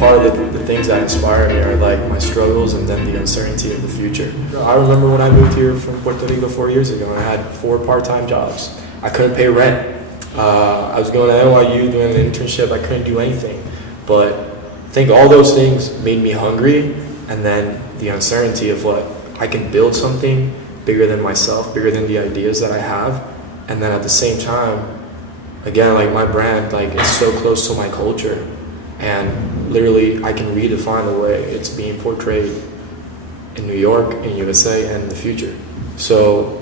part of the things that inspire me are like my struggles and then the uncertainty of the future. I remember when I moved here from Puerto Rico 4 years ago, and I had 4 part-time jobs. I couldn't pay rent. I was going to NYU doing an internship. I couldn't do anything. But I think all those things made me hungry, and then the uncertainty of what I can build something bigger than myself, bigger than the ideas that I have, and then at the same time, again, like my brand, like it's so close to my culture, and literally I can redefine the way it's being portrayed in New York, in USA, and in the future. So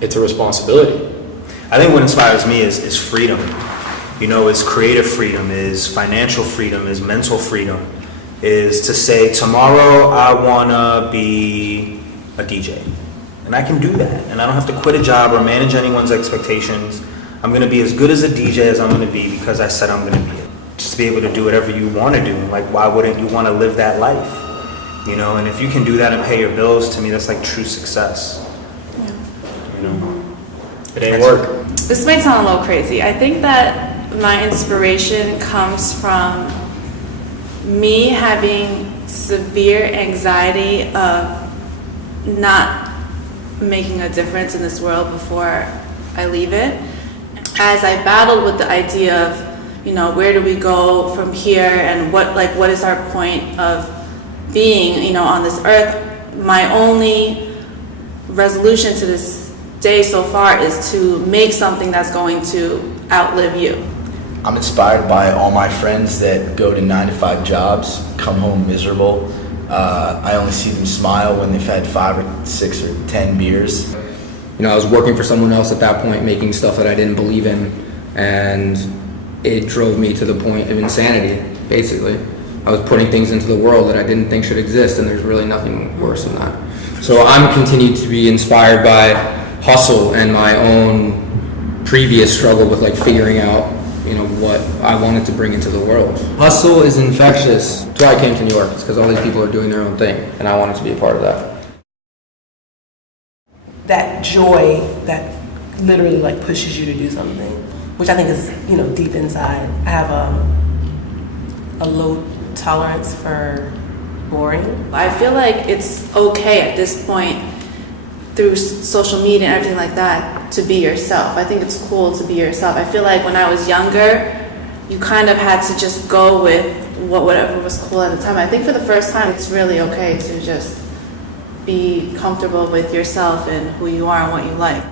it's a responsibility. I think what inspires me is freedom. You know, is creative freedom, is financial freedom, is mental freedom, is to say tomorrow I wanna be a DJ. And I can do that. And I don't have to quit a job or manage anyone's expectations. I'm gonna be as good as a DJ as I'm gonna be because I said I'm gonna be it. Just to be able to do whatever you wanna do. Like, why wouldn't you wanna live that life? You know, and if you can do that and pay your bills, to me, that's like true success. Yeah. You know? It ain't work. This might sound a little crazy. I think that my inspiration comes from me having severe anxiety of not making a difference in this world before I leave it. As I battled with the idea of, you know, where do we go from here, and what is our point of being, you know, on this earth, my only resolution to this day so far is to make something that's going to outlive you. I'm inspired by all my friends that go to 9-to-5 jobs, come home miserable. I only see them smile when they've had 5 or 6 or 10 beers. You know, I was working for someone else at that point, making stuff that I didn't believe in, and it drove me to the point of insanity, basically. I was putting things into the world that I didn't think should exist, and there's really nothing worse than that. So I'm continued to be inspired by hustle and my own previous struggle with like figuring out, you know, what I wanted to bring into the world. Hustle is infectious. That's why I came to New York. It's because all these people are doing their own thing, and I wanted to be a part of that. That joy that literally like pushes you to do something, which I think is, you know, deep inside. I have a low tolerance for boring. I feel like it's okay at this point, through social media and everything like that, to be yourself. I think it's cool to be yourself. I feel like when I was younger, you kind of had to just go with whatever was cool at the time. I think for the first time, it's really okay to just be comfortable with yourself and who you are and what you like.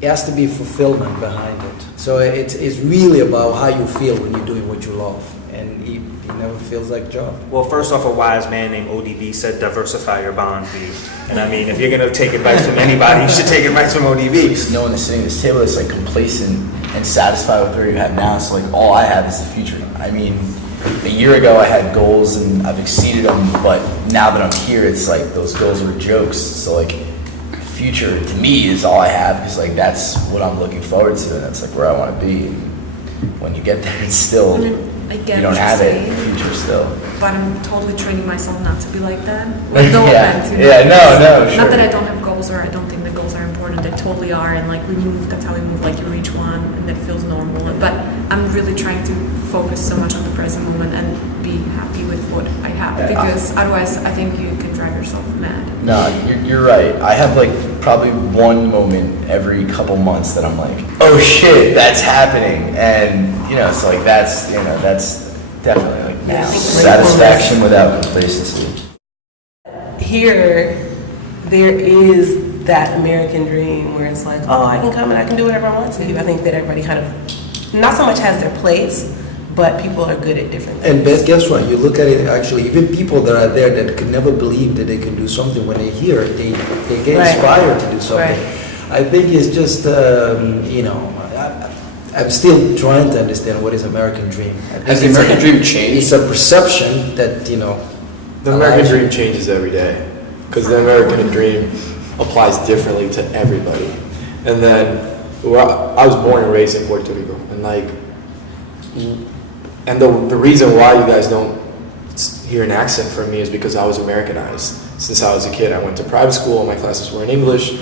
It has to be fulfillment behind it. So it's really about how you feel when you're doing what you love, and it never feels like a job. Well, first off, a wise man named ODB said, diversify your bonds, B. And I mean, if you're gonna take advice from anybody, you should take advice from ODB. Just knowing that sitting at this table is like complacent and satisfied with where you have now. So like all I have is the future. I mean, a year ago I had goals and I've exceeded them, but now that I'm here, it's like those goals were jokes. So like future to me is all I have, because like that's what I'm looking forward to, and that's like where I want to be. And when you get there, it's still, I get you don't what have you're it in the saying, future still. but I'm totally training myself not to be like that. With no Yeah. offense, you know, Yeah, no, because sure. not that I don't have goals or I don't think the goals are important. They totally are, and like we move, that's how we move. Like you reach one, and that feels normal. But I'm really trying to focus so much on the present moment and be happy with what I have, Yeah, because otherwise, I think you can drive yourself mad. No, you're right. I have like probably one moment every couple months that I'm like, oh shit, that's happening, and you know, it's like that's definitely like Yeah, satisfaction without complacency. Here, there is that American dream where it's like, oh, I can come and I can do whatever I want to. I think that everybody kind of, not so much has their place, but people are good at different things. And Beth, guess what? You look at it, actually, even people that are there that could never believe that they can do something, when they hear it, they get Right. inspired to do something. Right. I think it's just, you know, I'm still trying to understand what is American dream. Has the American dream changed? It's a perception that, you know, The American dream changes every day, because the American dream applies differently to everybody. And then, well, I was born and raised in Puerto Rico, and like, and the reason why you guys don't hear an accent from me is because I was Americanized. Since I was a kid, I went to private school, all my classes were in English.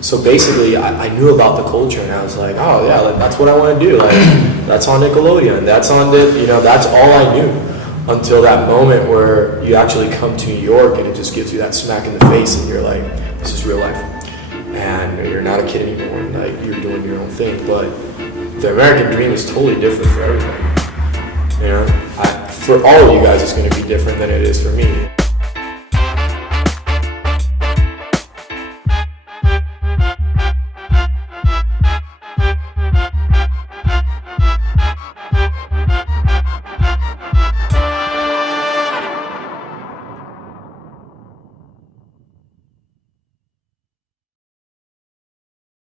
So basically, I knew about the culture, and I was like, oh yeah, like, that's what I want to do. Like, That's on Nickelodeon. That's on the, that's all I knew until that moment where you actually come to New York and it just gives you that smack in the face and you're like, this is real life. And you're not a kid anymore, and like you're doing your own thing. But the American dream is totally different for everybody. For all of you guys, it's going to be different than it is for me.